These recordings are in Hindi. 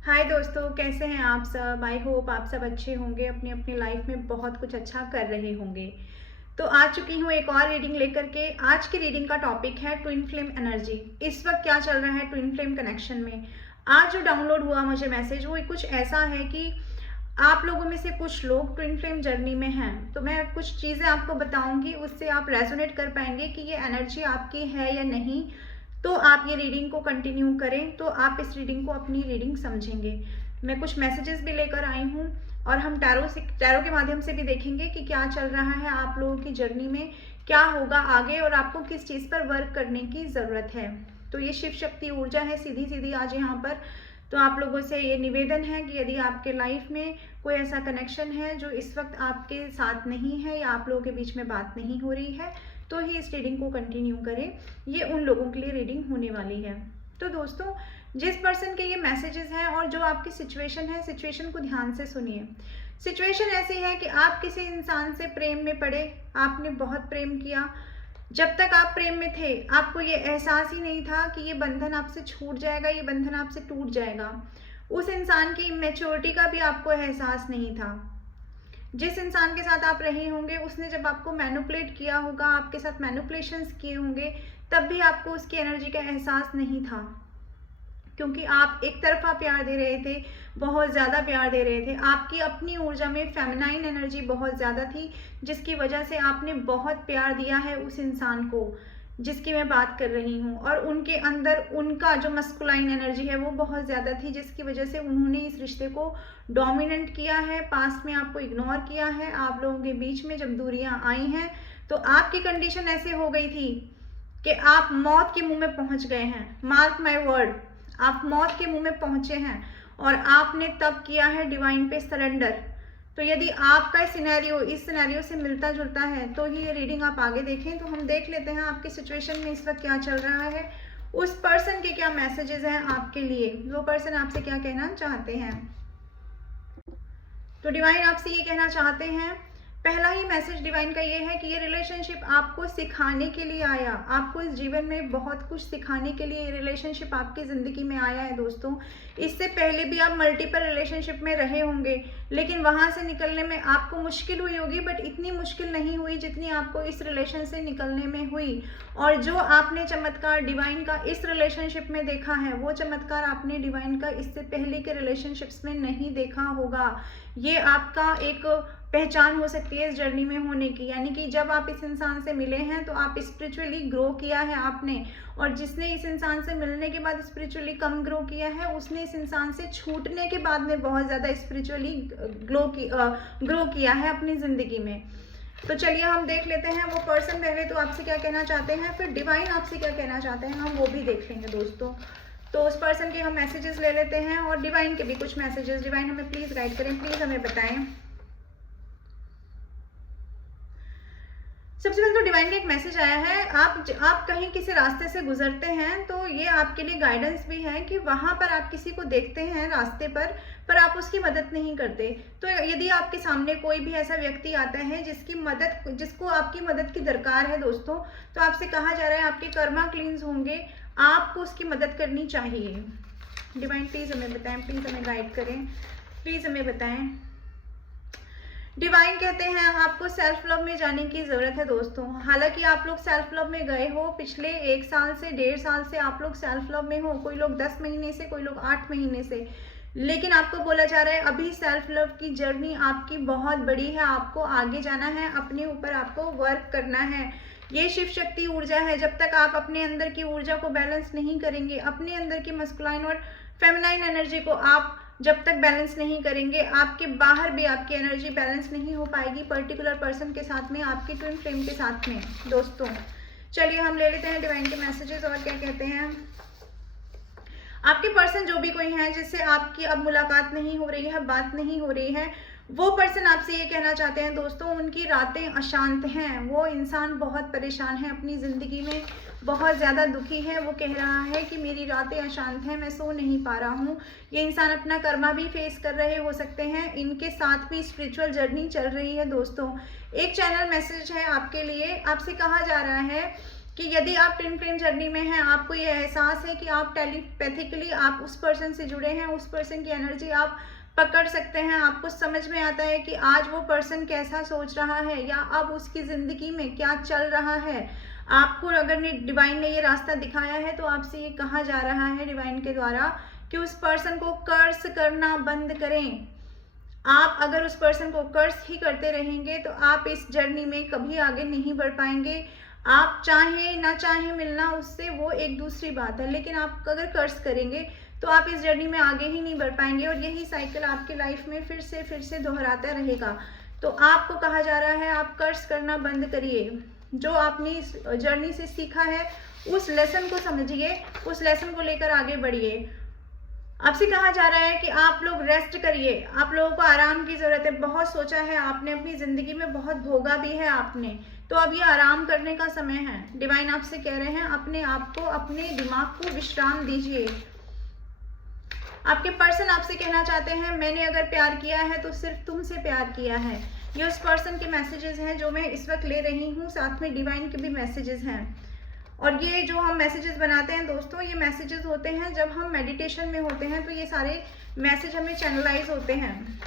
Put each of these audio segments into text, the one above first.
हाय दोस्तों, कैसे हैं आप सब। आई होप आप सब अच्छे होंगे, अपनी अपनी लाइफ में बहुत कुछ अच्छा कर रहे होंगे। तो आ चुकी हूँ एक और रीडिंग लेकर के। आज की रीडिंग का टॉपिक है ट्विन फ्लेम एनर्जी। इस वक्त क्या चल रहा है ट्विन फ्लेम कनेक्शन में। आज जो डाउनलोड हुआ मुझे मैसेज, वो कुछ ऐसा है कि आप लोगों में से कुछ लोग ट्विन फ्लेम जर्नी में हैं। तो मैं कुछ चीज़ें आपको बताऊंगी, उससे आप रेजोनेट कर पाएंगे कि ये एनर्जी आपकी है या नहीं। तो आप ये रीडिंग को कंटिन्यू करें तो आप इस रीडिंग को अपनी रीडिंग समझेंगे। मैं कुछ मैसेजेस भी लेकर आई हूँ और हम टैरो के माध्यम से भी देखेंगे कि क्या चल रहा है आप लोगों की जर्नी में, क्या होगा आगे और आपको किस चीज़ पर वर्क करने की ज़रूरत है। तो ये शिव शक्ति ऊर्जा है सीधी सीधी आज यहाँ पर। तो आप लोगों से ये निवेदन है कि यदि आपके लाइफ में कोई ऐसा कनेक्शन है जो इस वक्त आपके साथ नहीं है या आप लोगों के बीच में बात नहीं हो रही है, तो ही इस रीडिंग को कंटिन्यू करें। ये उन लोगों के लिए रीडिंग होने वाली है। तो दोस्तों, जिस पर्सन के ये मैसेजेस हैं और जो आपकी सिचुएशन है, सिचुएशन को ध्यान से सुनिए। सिचुएशन ऐसी है कि आप किसी इंसान से प्रेम में पड़े, आपने बहुत प्रेम किया। जब तक आप प्रेम में थे आपको ये एहसास ही नहीं था कि ये बंधन आपसे छूट जाएगा, ये बंधन आपसे टूट जाएगा। उस इंसान की इमेच्योरिटी का भी आपको एहसास नहीं था। जिस इंसान के साथ आप रहे होंगे उसने जब आपको मैनिपुलेट किया होगा, आपके साथ मैनिपुलेशंस किए होंगे, तब भी आपको उसकी एनर्जी का एहसास नहीं था, क्योंकि आप एक तरफा प्यार दे रहे थे, बहुत ज़्यादा प्यार दे रहे थे। आपकी अपनी ऊर्जा में फेमिनाइन एनर्जी बहुत ज़्यादा थी, जिसकी वजह से आपने बहुत प्यार दिया है उस इंसान को जिसकी मैं बात कर रही हूँ। और उनके अंदर उनका जो मस्कुलाइन एनर्जी है वो बहुत ज़्यादा थी, जिसकी वजह से उन्होंने इस रिश्ते को डोमिनेट किया है, पास्ट में आपको इग्नोर किया है। आप लोगों के बीच में जब दूरियां आई हैं तो आपकी कंडीशन ऐसे हो गई थी कि आप मौत के मुंह में पहुंच गए हैं। मार्क माय वर्ड, आप मौत के मुंह में पहुंचे हैं और आपने तब किया है डिवाइन पे सरेंडर। तो यदि आपका सिनेरियो इस सिनेरियो से मिलता जुलता है तो ही ये रीडिंग आप आगे देखें। तो हम देख लेते हैं आपकी सिचुएशन में इस वक्त क्या चल रहा है, उस पर्सन के क्या मैसेजेस हैं आपके लिए, वो पर्सन आपसे क्या कहना चाहते हैं। तो डिवाइन आपसे ये कहना चाहते हैं, पहला ही मैसेज डिवाइन का ये है कि ये रिलेशनशिप आपको सिखाने के लिए आया, आपको इस जीवन में बहुत कुछ सिखाने के लिए ये रिलेशनशिप आपकी ज़िंदगी में आया है। दोस्तों, इससे पहले भी आप मल्टीपल रिलेशनशिप में रहे होंगे, लेकिन वहाँ से निकलने में आपको मुश्किल हुई होगी, बट इतनी मुश्किल नहीं हुई जितनी आपको इस रिलेशन से निकलने में हुई। और जो आपने चमत्कार डिवाइन का इस रिलेशनशिप में देखा है, वो चमत्कार आपने डिवाइन का इससे पहले के रिलेशनशिप्स में नहीं देखा होगा। ये आपका एक पहचान हो सकती है इस जर्नी में होने की, यानी कि जब आप इस इंसान से मिले हैं तो आप स्पिरिचुअली ग्रो किया है आपने, और जिसने इस इंसान से मिलने के बाद स्पिरिचुअली कम ग्रो किया है, उसने इस इंसान से छूटने के बाद में बहुत ज़्यादा स्पिरिचुअली ग्रो किया है अपनी ज़िंदगी में। तो चलिए हम देख लेते हैं वो पर्सन पहले तो आपसे क्या कहना चाहते हैं, फिर डिवाइन आपसे क्या कहना चाहते हैं, हम वो भी देख लेंगे दोस्तों। तो उस पर्सन के हम मैसेजेस ले लेते हैं और डिवाइन के भी कुछ मैसेजेस। डिवाइन हमें प्लीज़ गाइड करें, प्लीज़ हमें बताएं। सबसे पहले तो डिवाइन का एक मैसेज आया है, आप कहीं किसी रास्ते से गुजरते हैं तो ये आपके लिए गाइडेंस भी है कि वहां पर आप किसी को देखते हैं रास्ते पर आप उसकी मदद नहीं करते। तो यदि आपके सामने कोई भी ऐसा व्यक्ति आता है जिसको आपकी मदद की दरकार है दोस्तों, तो आपसे कहा जा रहा है आपके कर्मा क्लींस होंगे, आपको उसकी मदद करनी चाहिए। डिवाइन प्लीज़ हमें बताएं, प्लीज़ हमें गाइड करें, प्लीज़ हमें बताएं। डिवाइन कहते हैं आपको सेल्फ लव में जाने की ज़रूरत है दोस्तों। हालांकि आप लोग सेल्फ लव में गए हो, पिछले 1 साल से 1.5 साल से आप लोग सेल्फ लव में हो, कोई लोग 10 महीने से, कोई लोग 8 महीने से, लेकिन आपको बोला जा रहा है अभी सेल्फ लव की जर्नी आपकी बहुत बड़ी है, आपको आगे जाना है, अपने ऊपर आपको वर्क करना है। ये शिव शक्ति ऊर्जा है, जब तक आप अपने अंदर की ऊर्जा को बैलेंस नहीं करेंगे, अपने अंदर की मस्कुलाइन और फेमिनाइन एनर्जी को आप जब तक बैलेंस नहीं करेंगे, आपके बाहर भी आपकी एनर्जी बैलेंस नहीं हो पाएगी पर्टिकुलर पर्सन के साथ में, आपकी ट्विन फ्लेम के साथ में दोस्तों। चलिए हम ले लेते हैं डिवाइन के मैसेजेस और क्या कहते हैं। आपके पर्सन जो भी कोई है जिससे आपकी अब मुलाकात नहीं हो रही है, बात नहीं हो रही है, वो पर्सन आपसे ये कहना चाहते हैं दोस्तों, उनकी रातें अशांत हैं। वो इंसान बहुत परेशान है अपनी ज़िंदगी में, बहुत ज़्यादा दुखी है। वो कह रहा है कि मेरी रातें अशांत हैं, मैं सो नहीं पा रहा हूँ। ये इंसान अपना कर्मा भी फेस कर रहे हो सकते हैं, इनके साथ भी स्पिरिचुअल जर्नी चल रही है दोस्तों। एक चैनल मैसेज है आपके लिए, आपसे कहा जा रहा है कि यदि आप ट्विन फ्लेम जर्नी में हैं, आपको ये एहसास है कि आप टेलीपैथिकली आप उस पर्सन से जुड़े हैं, उस पर्सन की एनर्जी आप पकड़ सकते हैं, आपको समझ में आता है कि आज वो पर्सन कैसा सोच रहा है या अब उसकी ज़िंदगी में क्या चल रहा है। आपको अगर डिवाइन ने ये रास्ता दिखाया है तो आपसे ये कहा जा रहा है डिवाइन के द्वारा कि उस पर्सन को कर्स करना बंद करें। आप अगर उस पर्सन को कर्स ही करते रहेंगे तो आप इस जर्नी में कभी आगे नहीं बढ़ पाएंगे। आप चाहे ना चाहे मिलना उससे वो एक दूसरी बात है, लेकिन आप अगर कर्स करेंगे तो आप इस जर्नी में आगे ही नहीं बढ़ पाएंगे और यही साइकिल आपकी लाइफ में फिर से दोहराता रहेगा। तो आपको कहा जा रहा है आप कर्स करना बंद करिए। जो आपने इस जर्नी से सीखा है उस लेसन को समझिए, उस लेसन को लेकर आगे बढ़िए। आपसे कहा जा रहा है कि आप लोग रेस्ट करिए, आप लोगों को आराम की ज़रूरत है। बहुत सोचा है आपने, अपनी ज़िंदगी में बहुत भोगा भी है आपने, तो अब ये आराम करने का समय है। डिवाइन आपसे कह रहे हैं अपने आप को, अपने दिमाग को विश्राम दीजिए। आपके पर्सन आपसे कहना चाहते हैं मैंने अगर प्यार किया है तो सिर्फ तुमसे प्यार किया है। ये उस पर्सन के मैसेजेस हैं जो मैं इस वक्त ले रही हूँ, साथ में डिवाइन के भी मैसेजेस हैं। और ये जो हम मैसेजेस बनाते हैं दोस्तों, ये मैसेजेस होते हैं जब हम मेडिटेशन में होते हैं, तो ये सारे मैसेज हमें चैनलाइज होते हैं।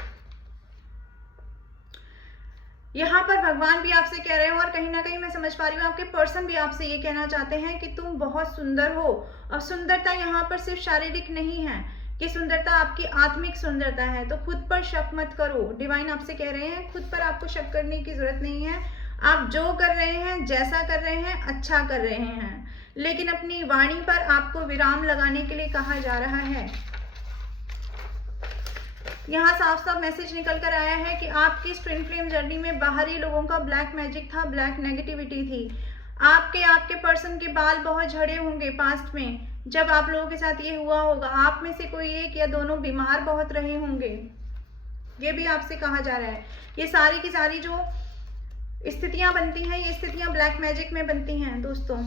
यहाँ पर भगवान भी आपसे कह रहे हैं और कहीं ना कहीं मैं समझ पा रही हूँ आपके पर्सन भी आपसे ये कहना चाहते हैं कि तुम बहुत सुंदर हो। और सुंदरता यहाँ पर सिर्फ शारीरिक नहीं है, कि सुंदरता आपकी आत्मिक सुंदरता है। तो खुद पर शक मत करो। डिवाइन आपसे कह रहे हैं खुद पर आपको शक करने की जरूरत नहीं है। आप जो कर रहे हैं, जैसा कर रहे हैं, अच्छा कर रहे हैं, लेकिन अपनी वाणी पर आपको विराम लगाने के लिए कहा जा रहा है। यहाँ साफ साफ मैसेज निकल कर आया है कि आपकी इस ट्विन फ्लेम जर्नी में बाहरी लोगों का ब्लैक मैजिक था, ब्लैक नेगेटिविटी थी। आपके पर्सन के बाल बहुत झड़े होंगे पास्ट में, जब आप लोगों के साथ ये हुआ होगा। आप में से कोई एक या दोनों बीमार बहुत रहे होंगे, ये भी आपसे कहा जा रहा है। ये सारी की सारी जो स्थितियां बनती हैं, ये स्थितियां ब्लैक मैजिक में बनती हैं दोस्तों।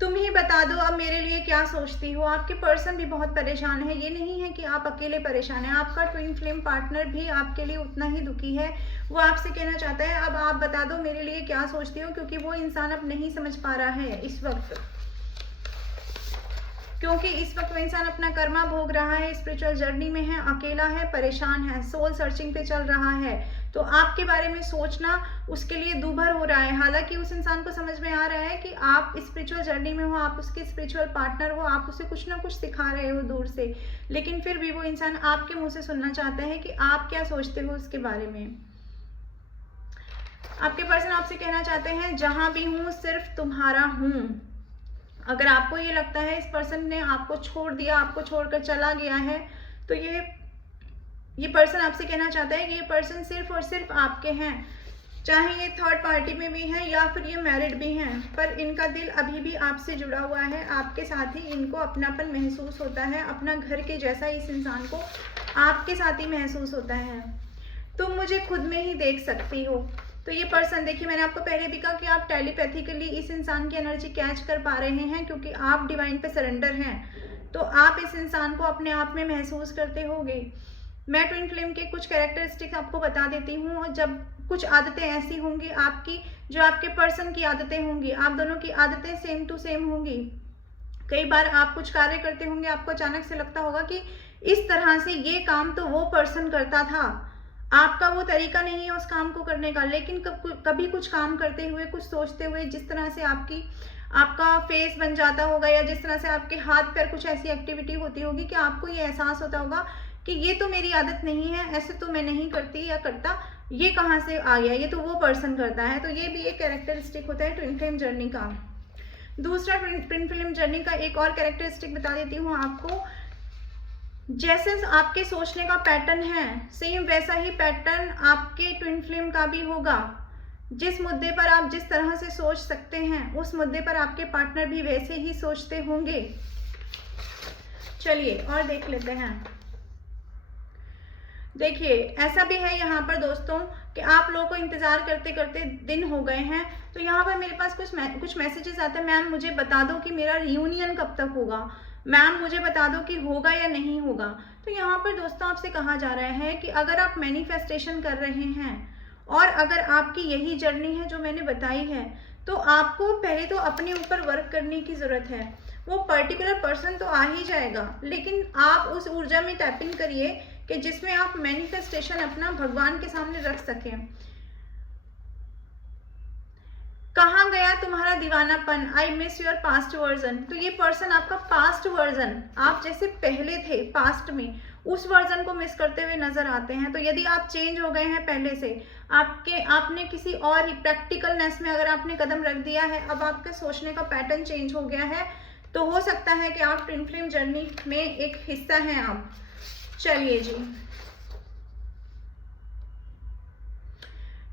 तुम ही बता दो अब मेरे लिए क्या सोचती हो। आपके पर्सन भी बहुत परेशान है। ये नहीं है कि आप अकेले परेशान हैं, आपका ट्विन फ्लेम पार्टनर भी आपके लिए उतना ही दुखी है। वो आपसे कहना चाहता है अब आप बता दो मेरे लिए क्या सोचती हो, क्योंकि वो इंसान अब नहीं समझ पा रहा है इस वक्त, क्योंकि इस वक्त वो इंसान अपना कर्मा भोग रहा है, स्पिरिचुअल जर्नी में है, अकेला है, परेशान है, सोल सर्चिंग पे चल रहा है। तो आपके बारे में सोचना उसके लिए दूभर हो रहा है। हालांकि उस इंसान को समझ में आ रहा है कि आप स्पिरिचुअल जर्नी में हो, आप उसके स्पिरिचुअल पार्टनर हो, आप उसे कुछ ना कुछ सिखा रहे हो दूर से, लेकिन फिर भी वो इंसान आपके मुंह से सुनना चाहता है कि आप क्या सोचते हो उसके बारे में। आपके पर्सन आपसे कहना चाहते हैं जहां भी हूं सिर्फ तुम्हारा हूं। अगर आपको ये लगता है इस पर्सन ने आपको छोड़ दिया, आपको छोड़कर चला गया है, तो ये पर्सन आपसे कहना चाहता है कि ये पर्सन सिर्फ और सिर्फ आपके हैं। चाहे ये थर्ड पार्टी में भी हैं या फिर ये मैरिड भी हैं, पर इनका दिल अभी भी आपसे जुड़ा हुआ है। आपके साथ ही इनको अपनापन महसूस होता है, अपना घर के जैसा इस इंसान को आपके साथ ही महसूस होता है। तुम मुझे खुद में ही देख सकती हो। तो ये पर्सन, देखिए मैंने आपको पहले भी कहा कि आप टेलीपैथिकली इस इंसान की एनर्जी कैच कर पा रहे हैं, क्योंकि आप डिवाइन पे सरेंडर हैं, तो आप इस इंसान को अपने आप में महसूस करते होंगे। मैं ट्विन फ्लेम के कुछ कैरेक्टरिस्टिक्स आपको बता देती हूँ, और जब कुछ आदतें ऐसी होंगी आपकी, जो आपके पर्सन की आदतें होंगी, आप दोनों की आदतें सेम टू सेम होंगी। कई बार आप कुछ कार्य करते होंगे, आपको अचानक से लगता होगा कि इस तरह से ये काम तो वो पर्सन करता था, आपका वो तरीका नहीं है उस काम को करने का, लेकिन कभी कुछ काम करते हुए, कुछ सोचते हुए, जिस तरह से आपका फेस बन जाता होगा, या जिस तरह से आपके हाथ पैर कुछ ऐसी एक्टिविटी होती होगी कि आपको ये एहसास होता होगा कि ये तो मेरी आदत नहीं है, ऐसे तो मैं नहीं करती या करता, ये कहाँ से आ गया, ये तो वो पर्सन करता है। तो ये भी एक कैरेक्टरिस्टिक होता है ट्विन फ्लेम जर्नी का। दूसरा ट्विन फ्लेम जर्नी का एक और कैरेक्टरिस्टिक बता देती हूँ आपको। जैसे आपके सोचने का पैटर्न है, सेम वैसा ही पैटर्न आपके ट्विन फ्लेम का भी होगा। जिस मुद्दे पर आप जिस तरह से सोच सकते हैं, उस मुद्दे पर आपके पार्टनर भी वैसे ही सोचते होंगे। चलिए और देख लेते हैं। देखिए ऐसा भी है यहाँ पर दोस्तों कि आप लोगों को इंतजार करते करते दिन हो गए हैं, तो यहाँ पर मेरे पास कुछ मैसेजेस आते हैं, मैम मुझे बता दो कि मेरा रियूनियन कब तक होगा, मैम मुझे बता दो कि होगा या नहीं होगा। तो यहाँ पर दोस्तों आपसे कहा जा रहा है कि अगर आप मैनिफेस्टेशन कर रहे हैं और अगर आपकी यही जर्नी है जो मैंने बताई है, तो आपको पहले तो अपने ऊपर वर्क करने की ज़रूरत है। वो पर्टिकुलर पर्सन तो आ ही जाएगा, लेकिन आप उस ऊर्जा में टैप इन करिए कि जिसमें आप मैनिफेस्टेशन अपना भगवान के सामने रख सकें। कहाँ गया तुम्हारा दीवानापन, I miss your past version. तो ये पर्सन आपका पास्ट वर्जन, आप जैसे पहले थे पास्ट में, उस वर्जन को मिस करते हुए नजर आते हैं। तो यदि आप चेंज हो गए हैं पहले से, आपने किसी और ही प्रैक्टिकलनेस में अगर आपने कदम रख दिया है, अब आपके सोचने का पैटर्न चेंज हो गया है, तो हो सकता है कि आप ट्विन फ्लेम जर्नी में एक हिस्सा हैं आप। चलिए जी,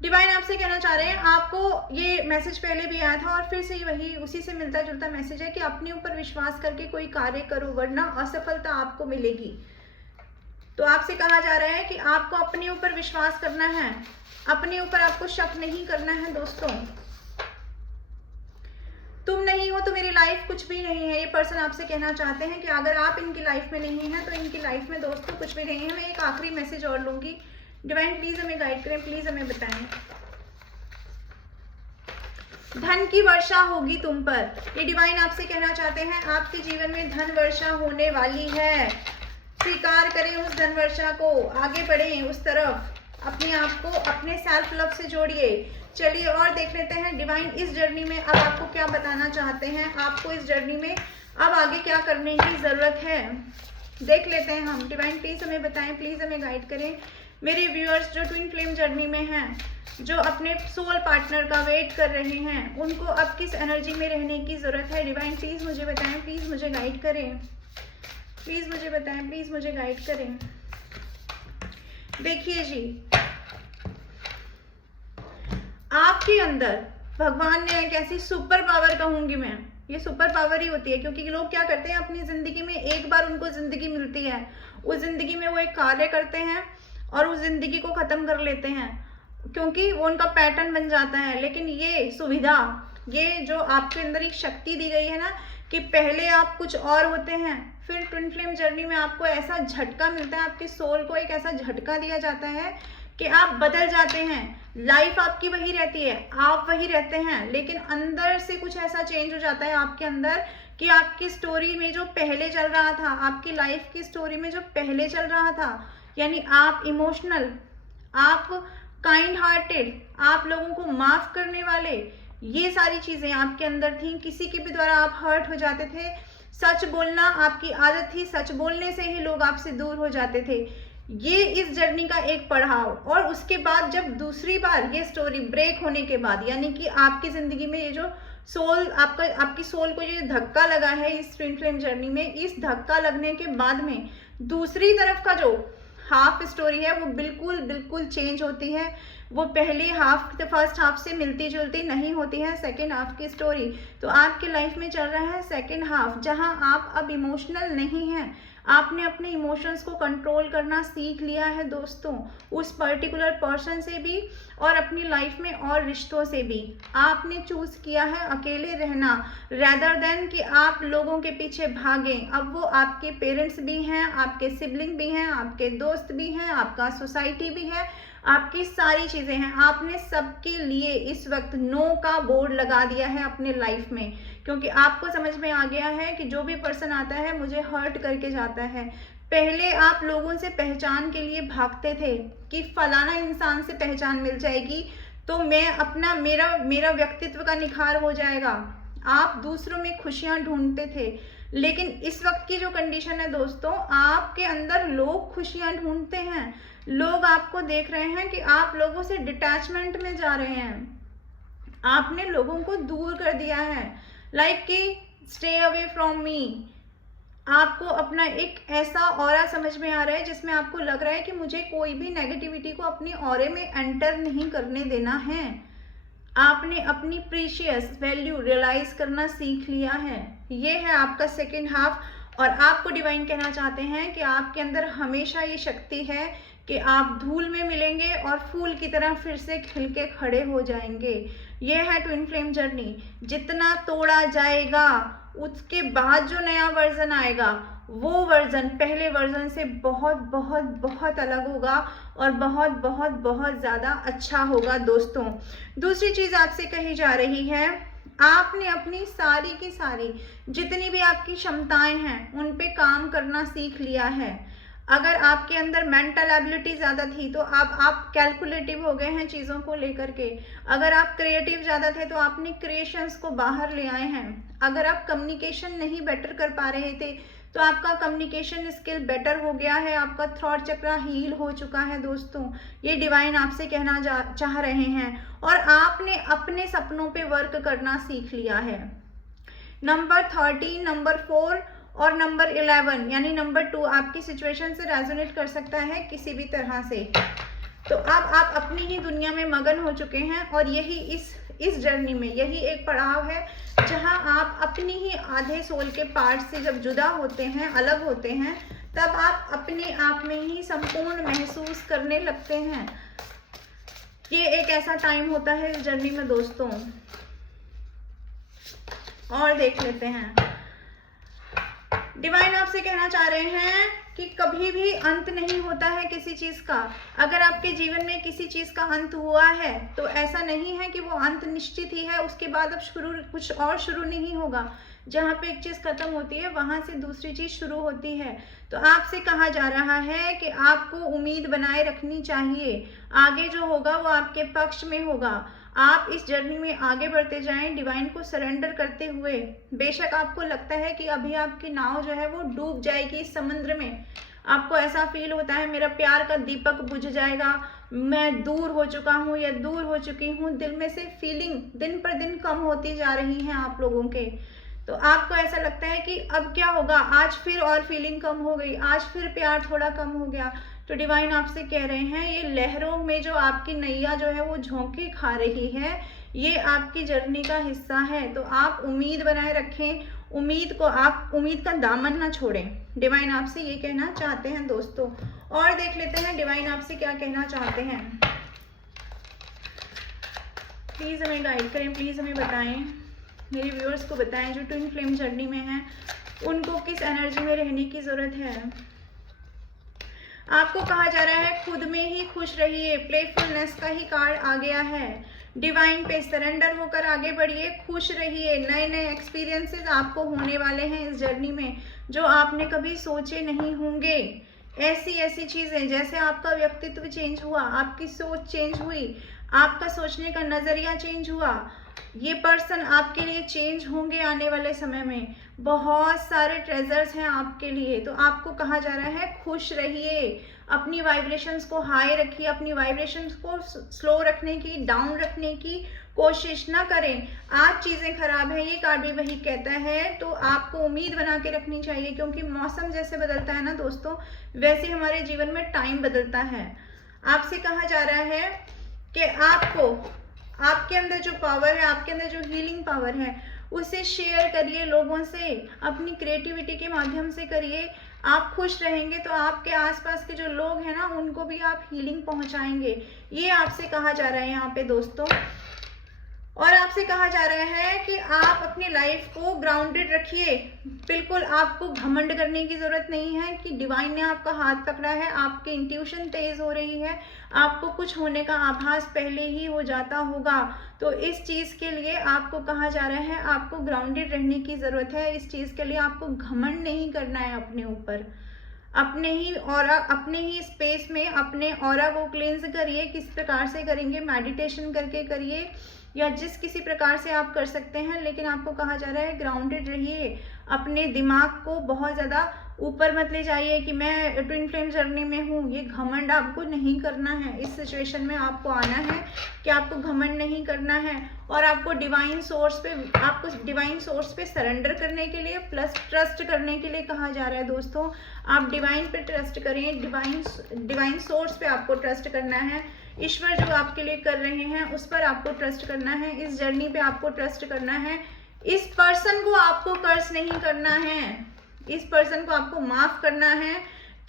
डिवाइन आपसे कहना चाह रहे हैं, आपको ये मैसेज पहले भी आया था और फिर से वही उसी से मिलता जुलता मैसेज है कि अपने ऊपर विश्वास करके कोई कार्य करो, वरना असफलता आपको मिलेगी। तो आपसे कहा जा रहा है कि आपको अपने ऊपर विश्वास करना है, अपने ऊपर आपको शक नहीं करना है। दोस्तों, तुम नहीं हो तो मेरी लाइफ कुछ भी नहीं है। ये पर्सन आपसे कहना चाहते हैं कि अगर आप इनकी लाइफ में नहीं हैं तो इनकी लाइफ में दोस्तों कुछ भी नहीं है। मैं एक आखिरी मैसेज और लूंगी। डिवाइन प्लीज हमें गाइड करें, प्लीज हमें बताएं। धन की वर्षा होगी तुम पर, ये डिवाइन आपसे कहना चाहते हैं, आपके जीवन में धन वर्षा होने वाली है। स्वीकार करें उस धन वर्षा को, आगे बढ़ें उस तरफ, अपने आप को अपने सेल्फ लव से जोड़िए। चलिए और देख लेते हैं डिवाइन इस जर्नी में अब आपको क्या बताना चाहते हैं, आपको इस जर्नी में अब आगे क्या करने की जरूरत है, देख लेते हैं हम। डिवाइन प्लीज हमें बताएं, प्लीज हमें गाइड करें। मेरे व्यूअर्स जो ट्विन फ्लेम जर्नी में हैं, जो अपने सोल पार्टनर का वेट कर रहे हैं, उनको अब किस एनर्जी में रहने की जरूरत है, डिवाइन प्लीज मुझे बताएं, प्लीज मुझे गाइड करें, प्लीज मुझे बताएं, प्लीज मुझे गाइड करें। देखिए जी, आपके अंदर भगवान ने एक ऐसी सुपर पावर, कहूंगी मैं, ये सुपर पावर ही होती है, क्योंकि लोग क्या करते हैं अपनी जिंदगी में, एक बार उनको जिंदगी मिलती है, उस जिंदगी में वो एक कार्य करते हैं और उस जिंदगी को खत्म कर लेते हैं, क्योंकि वो उनका पैटर्न बन जाता है। लेकिन ये सुविधा, ये जो आपके अंदर एक शक्ति दी गई है ना, कि पहले आप कुछ और होते हैं, फिर ट्विन फ्लेम जर्नी में आपको ऐसा झटका मिलता है, आपके सोल को एक ऐसा झटका दिया जाता है कि आप बदल जाते हैं। लाइफ आपकी वही रहती है, आप वही रहते हैं, लेकिन अंदर से कुछ ऐसा चेंज हो जाता है आपके अंदर कि आपकी स्टोरी में जो पहले चल रहा था, आपकी लाइफ की स्टोरी में जो पहले चल रहा था, यानी आप इमोशनल, आप काइंड हार्टेड, आप लोगों को माफ करने वाले, ये सारी चीजें आपके अंदर थी। किसी के भी द्वारा आप हर्ट हो जाते थे, सच बोलना आपकी आदत थी, सच बोलने से ही लोग आपसे दूर हो जाते थे। ये इस जर्नी का एक पड़ाव। और उसके बाद जब दूसरी बार ये स्टोरी ब्रेक होने के बाद, यानी कि आपकी जिंदगी में ये जो सोल, आपकी सोल को ये धक्का लगा है इस ट्विन फ्लेम जर्नी में, इस धक्का लगने के बाद में दूसरी तरफ का जो हाफ स्टोरी है वो बिल्कुल चेंज होती है। वो पहले हाफ, फर्स्ट हाफ से मिलती जुलती नहीं होती है सेकेंड हाफ की स्टोरी। तो आपकी लाइफ में चल रहा है सेकेंड हाफ, जहां आप अब इमोशनल नहीं हैं, आपने अपने इमोशंस को कंट्रोल करना सीख लिया है दोस्तों, उस पर्टिकुलर पर्सन से भी और अपनी लाइफ में और रिश्तों से भी। आपने चूज किया है अकेले रहना, रेदर देन कि आप लोगों के पीछे भागें। अब वो आपके पेरेंट्स भी हैं, आपके सिबलिंग भी हैं, आपके दोस्त भी हैं, आपका सोसाइटी भी है, आपकी सारी चीजें हैं। आपने सबके लिए इस वक्त नो का बोर्ड लगा दिया है अपने लाइफ में, क्योंकि आपको समझ में आ गया है कि जो भी पर्सन आता है मुझे हर्ट करके जाता है। पहले आप लोगों से पहचान के लिए भागते थे कि फलाना इंसान से पहचान मिल जाएगी तो मैं अपना, मेरा व्यक्तित्व का निखार हो जाएगा। आप दूसरों में खुशियां ढूंढते थे, लेकिन इस वक्त की जो कंडीशन है दोस्तों, आपके अंदर लोग खुशियां ढूंढते हैं। लोग आपको देख रहे हैं कि आप लोगों से डिटैचमेंट में जा रहे हैं, आपने लोगों को दूर कर दिया है, लाइक कि स्टे अवे फ्रॉम मी। आपको अपना एक ऐसा ऑरा समझ में आ रहा है जिसमें आपको लग रहा है कि मुझे कोई भी नेगेटिविटी को अपने ऑरे में एंटर नहीं करने देना है। आपने अपनी प्रीशियस वैल्यू रियलाइज करना सीख लिया है। ये है आपका सेकेंड हाफ। और आपको डिवाइन कहना चाहते हैं कि आपके अंदर हमेशा ये शक्ति है कि आप धूल में मिलेंगे और फूल की तरह फिर से खिल के खड़े हो जाएंगे। ये है ट्विन फ्लेम जर्नी। जितना तोड़ा जाएगा उसके बाद जो नया वर्जन आएगा वो वर्जन पहले वर्जन से बहुत बहुत बहुत अलग होगा और बहुत बहुत बहुत ज़्यादा अच्छा होगा दोस्तों। दूसरी चीज़ आपसे कही जा रही है, आपने अपनी सारी की सारी जितनी भी आपकी क्षमताएं हैं उन पे काम करना सीख लिया है। अगर आपके अंदर मेंटल एबिलिटी ज़्यादा थी तो अब आप कैलकुलेटिव हो गए हैं चीज़ों को लेकर के। अगर आप क्रिएटिव ज़्यादा थे तो आपने क्रिएशंस को बाहर ले आए हैं। अगर आप कम्युनिकेशन नहीं बेटर कर पा रहे थे तो आपका कम्युनिकेशन स्किल बेटर हो गया है, आपका थॉट चक्र हील हो चुका है दोस्तों। ये डिवाइन आपसे कहना चाह रहे हैं और आपने अपने सपनों पे वर्क करना सीख लिया है। नंबर 13, नंबर 4 और नंबर 11 यानी नंबर 2 आपकी सिचुएशन से रेजोनेट कर सकता है किसी भी तरह से। तो अब आप अपनी ही दुनिया में मगन हो चुके हैं और यही इस जर्नी में यही एक पड़ाव है जहां आप अपनी ही आधे सोल के पार्ट से जब जुदा होते हैं, अलग होते हैं, तब आप अपने आप में ही संपूर्ण महसूस करने लगते हैं। ये एक ऐसा टाइम होता है इस जर्नी में दोस्तों। और देख लेते हैं, डिवाइन आपसे कहना चाह रहे हैं कि कभी भी अंत नहीं होता है किसी चीज का। अगर आपके जीवन में किसी चीज का अंत हुआ है तो ऐसा नहीं है कि वो अंत निश्चित ही है, उसके बाद अब कुछ और शुरू नहीं होगा। जहाँ पे एक चीज खत्म होती है वहां से दूसरी चीज शुरू होती है। तो आपसे कहा जा रहा है कि आपको उम्मीद बनाए रखनी चाहिए, आगे जो होगा वो आपके पक्ष में होगा। आप इस जर्नी में आगे बढ़ते जाएं डिवाइन को सरेंडर करते हुए। बेशक आपको लगता है कि अभी आपकी नाव जो है वो डूब जाएगी इस समुद्र में, आपको ऐसा फील होता है मेरा प्यार का दीपक बुझ जाएगा, मैं दूर हो चुका हूँ या दूर हो चुकी हूँ, दिल में से फीलिंग दिन पर दिन कम होती जा रही है आप लोगों के। तो आपको ऐसा लगता है कि अब क्या होगा, आज फिर और फीलिंग कम हो गई, आज फिर प्यार थोड़ा कम हो गया। तो डिवाइन आपसे कह रहे हैं ये लहरों में जो आपकी नैया जो है वो झोंके खा रही है, ये आपकी जर्नी का हिस्सा है। तो आप उम्मीद बनाए रखें, आप उम्मीद का दामन ना छोड़ें। डिवाइन आपसे ये कहना चाहते हैं दोस्तों। और देख लेते हैं डिवाइन आपसे क्या कहना चाहते हैं। प्लीज हमें गाइड करें, प्लीज हमें बताएं, मेरे व्यूअर्स को बताएं जो ट्विन फ्लेम जर्नी में हैं उनको किस एनर्जी में रहने की जरूरत है। आपको कहा जा रहा है खुद में ही खुश रहिए, प्लेफुलनेस का ही कार्ड आ गया है। डिवाइन पे सरेंडर होकर आगे बढ़िए, खुश रहिए। नए नए एक्सपीरियंसेस आपको होने वाले हैं इस जर्नी में जो आपने कभी सोचे नहीं होंगे। ऐसी ऐसी चीजें, जैसे आपका व्यक्तित्व चेंज हुआ, आपकी सोच चेंज हुई, आपका सोचने का नजरिया चेंज हुआ, ये पर्सन आपके लिए चेंज होंगे आने वाले समय में। बहुत सारे ट्रेजर्स हैं आपके लिए। तो आपको कहा जा रहा है खुश रहिए, अपनी वाइब्रेशंस को हाई रखिए, अपनी वाइब्रेशंस को स्लो रखने की, डाउन रखने की कोशिश ना करें। आज चीजें खराब है, ये कार्ड भी वही कहता है। तो आपको उम्मीद बना के रखनी चाहिए, क्योंकि मौसम जैसे बदलता है ना दोस्तों, वैसे हमारे जीवन में टाइम बदलता है। आपसे कहा जा रहा है कि आपके अंदर जो पावर है, आपके अंदर जो हीलिंग पावर है, उसे शेयर करिए लोगों से, अपनी क्रिएटिविटी के माध्यम से करिए। आप खुश रहेंगे तो आपके आसपास के जो लोग हैं ना उनको भी आप हीलिंग पहुंचाएंगे। ये आपसे कहा जा रहा है यहाँ पे दोस्तों। और आपसे कहा जा रहा है कि आप अपनी लाइफ को ग्राउंडेड रखिए। बिल्कुल आपको घमंड करने की जरूरत नहीं है कि डिवाइन ने आपका हाथ पकड़ा है, आपकी इंट्यूशन तेज हो रही है, आपको कुछ होने का आभास पहले ही हो जाता होगा। तो इस चीज के लिए आपको कहा जा रहा है आपको ग्राउंडेड रहने की जरूरत है। इस चीज के लिए आपको घमंड नहीं करना है अपने ऊपर। अपने ही स्पेस में अपने ऑरा को क्लींस करिए। किस प्रकार से करेंगे, मेडिटेशन करके करिए या जिस किसी प्रकार से आप कर सकते हैं, लेकिन आपको कहा जा रहा है ग्राउंडेड रहिए। अपने दिमाग को बहुत ज़्यादा ऊपर मत ले जाइए कि मैं ट्विन फ्लेम जर्नी में हूँ। ये घमंड आपको नहीं करना है। इस सिचुएशन में आपको आना है कि आपको घमंड नहीं करना है और आपको डिवाइन सोर्स पे सरेंडर करने के लिए प्लस ट्रस्ट करने के लिए कहा जा रहा है दोस्तों। आप डिवाइन पे ट्रस्ट करें, डिवाइन सोर्स पे आपको ट्रस्ट करना है। ईश्वर जो आपके लिए कर रहे हैं उस पर आपको ट्रस्ट करना है, इस जर्नी पे आपको ट्रस्ट करना है। इस पर्सन को आपको कर्ज नहीं करना है, इस पर्सन को आपको माफ करना है।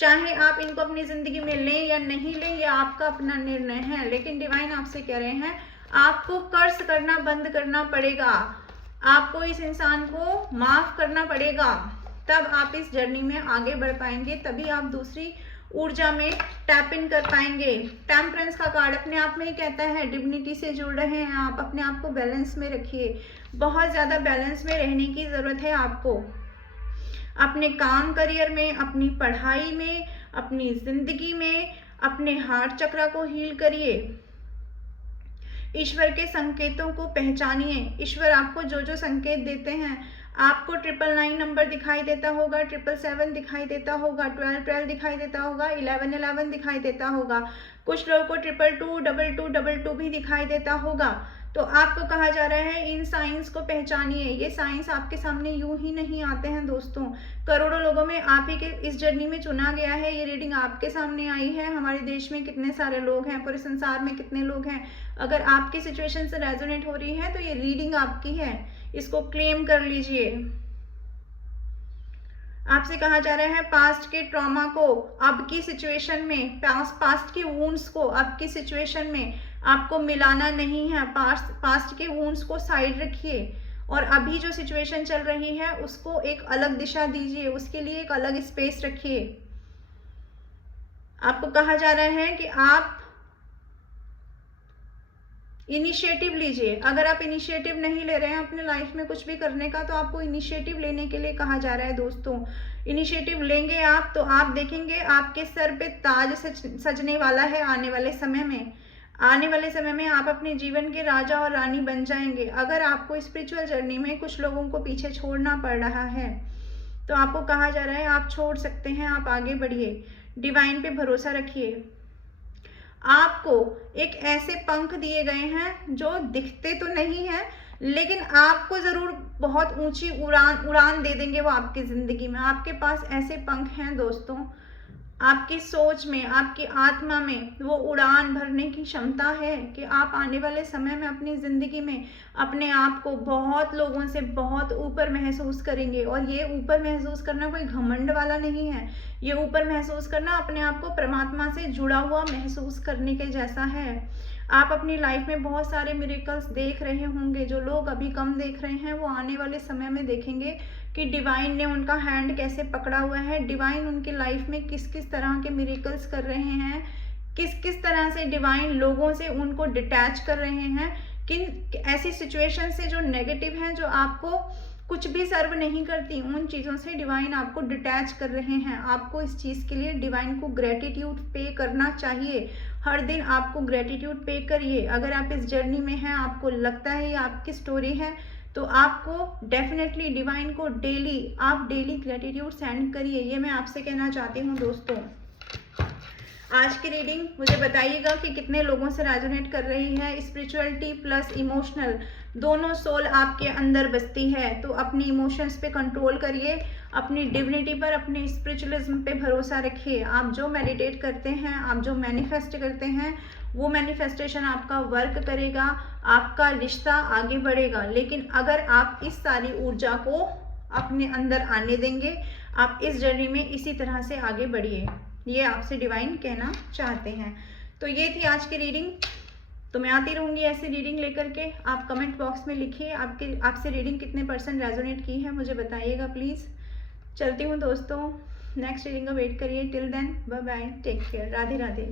चाहे आप इनको अपनी जिंदगी में लें या नहीं लें, ये आपका अपना निर्णय है। लेकिन डिवाइन आपसे कह रहे हैं आपको कर्ज करना बंद करना पड़ेगा। आपको इस इंसान को माफ करना पड़ेगा, तब आप इस जर्नी में आगे बढ़ पाएंगे, तभी आप दूसरी ऊर्जा में टैप इन कर पाएंगे। टेम्परेंस का कार्ड अपने आप में ही कहता है डिविनिटी से जुड़ रहे हैं आप, अपने आप को बैलेंस में रखिए। बहुत ज़्यादा बैलेंस में रहने की ज़रूरत है आपको, अपने काम करियर में, अपनी पढ़ाई में, अपनी ज़िंदगी में, अपने हार्ट चक्र को हील करिए। ईश्वर के संकेतों को पहचानिए। ईश्वर आपको जो जो संकेत देते हैं, आपको 999 नंबर दिखाई देता होगा, 777 दिखाई देता होगा, 1212 दिखाई देता होगा, 1111 दिखाई देता होगा, कुछ लोगों को 222, 2222 भी दिखाई देता होगा। तो आपको कहा जा रहा है इन साइंस को पहचानिए। ये साइंस आपके सामने यूं ही नहीं आते हैं दोस्तों, करोड़ों लोगों में आप ही के इस जर्नी में चुना गया है। ये रीडिंग आपके सामने आई है। हमारे देश में कितने सारे लोग हैं, पूरे संसार में कितने लोग हैं, अगर आपकी सिचुएशन से रेजोनेट हो रही है तो ये रीडिंग आपकी है, इसको क्लेम कर लीजिए। आपसे कहा जा रहा है पास्ट के ट्रॉमा को अब की सिचुएशन में, पास्ट के वुंड्स को अब की सिचुएशन में आपको मिलाना नहीं है। पास्ट के वुंड्स को साइड रखिए और अभी जो सिचुएशन चल रही है उसको एक अलग दिशा दीजिए, उसके लिए एक अलग स्पेस रखिए। आपको कहा जा रहा है कि आप इनिशिएटिव लीजिए। अगर आप इनिशिएटिव नहीं ले रहे हैं अपने लाइफ में कुछ भी करने का, तो आपको इनिशिएटिव लेने के लिए कहा जा रहा है दोस्तों। इनिशिएटिव लेंगे आप तो आप देखेंगे आपके सर पे ताज सजने वाला है आने वाले समय में। आने वाले समय में आप अपने जीवन के राजा और रानी बन जाएंगे। अगर आपको स्पिरिचुअल जर्नी में कुछ लोगों को पीछे छोड़ना पड़ रहा है तो आपको कहा जा रहा है आप छोड़ सकते हैं, आप आगे बढ़िए, डिवाइन पे भरोसा रखिए। आपको एक ऐसे पंख दिए गए हैं जो दिखते तो नहीं है, लेकिन आपको जरूर बहुत ऊंची उड़ान दे देंगे वो आपकी जिंदगी में। आपके पास ऐसे पंख हैं दोस्तों, आपकी सोच में, आपकी आत्मा में वो उड़ान भरने की क्षमता है कि आप आने वाले समय में अपनी ज़िंदगी में अपने आप को बहुत लोगों से बहुत ऊपर महसूस करेंगे। और ये ऊपर महसूस करना कोई घमंड वाला नहीं है, ये ऊपर महसूस करना अपने आप को परमात्मा से जुड़ा हुआ महसूस करने के जैसा है। आप अपनी लाइफ में बहुत सारे मिरेकल्स देख रहे होंगे, जो लोग अभी कम देख रहे हैं वो आने वाले समय में देखेंगे कि डिवाइन ने उनका हैंड कैसे पकड़ा हुआ है, डिवाइन उनकी लाइफ में किस किस तरह के मिरेकल्स कर रहे हैं, किस किस तरह से डिवाइन लोगों से उनको डिटैच कर रहे हैं, किन ऐसी सिचुएशन से जो नेगेटिव हैं, जो आपको कुछ भी सर्व नहीं करती, उन चीज़ों से डिवाइन आपको डिटैच कर रहे हैं। आपको इस चीज़ के लिए डिवाइन को ग्रेटिट्यूड पे करना चाहिए। हर दिन आपको ग्रेटिट्यूड पे करिए। अगर आप इस जर्नी में हैं, आपको लगता है ये आपकी स्टोरी है, तो आपको डेफिनेटली डिवाइन को डेली ग्रेटिट्यूड सेंड करिए। ये मैं आपसे कहना चाहती हूँ दोस्तों। आज की रीडिंग मुझे बताइएगा कि कितने लोगों से रेजोनेट कर रही है। स्पिरिचुअलिटी प्लस इमोशनल दोनों सोल आपके अंदर बसती है, तो अपनी इमोशंस पे कंट्रोल करिए, अपनी डिविनिटी पर, अपने स्पिरिचुअलिज्म पे भरोसा रखिए। आप जो मेडिटेट करते हैं, आप जो मैनिफेस्ट करते हैं, वो मैनिफेस्टेशन आपका वर्क करेगा, आपका रिश्ता आगे बढ़ेगा। लेकिन अगर आप इस सारी ऊर्जा को अपने अंदर आने देंगे, आप इस जर्नी में इसी तरह से आगे बढ़िए, ये आपसे डिवाइन कहना चाहते हैं। तो ये थी आज की रीडिंग। तो मैं आती रहूँगी ऐसी रीडिंग लेकर के। आप कमेंट बॉक्स में लिखिए आपसे रीडिंग कितने % रेजोनेट की है, मुझे बताइएगा प्लीज़। चलती हूँ दोस्तों, नेक्स्ट रीडिंग का वेट करिए। Till then bye bye, take care, Radhe Radhe.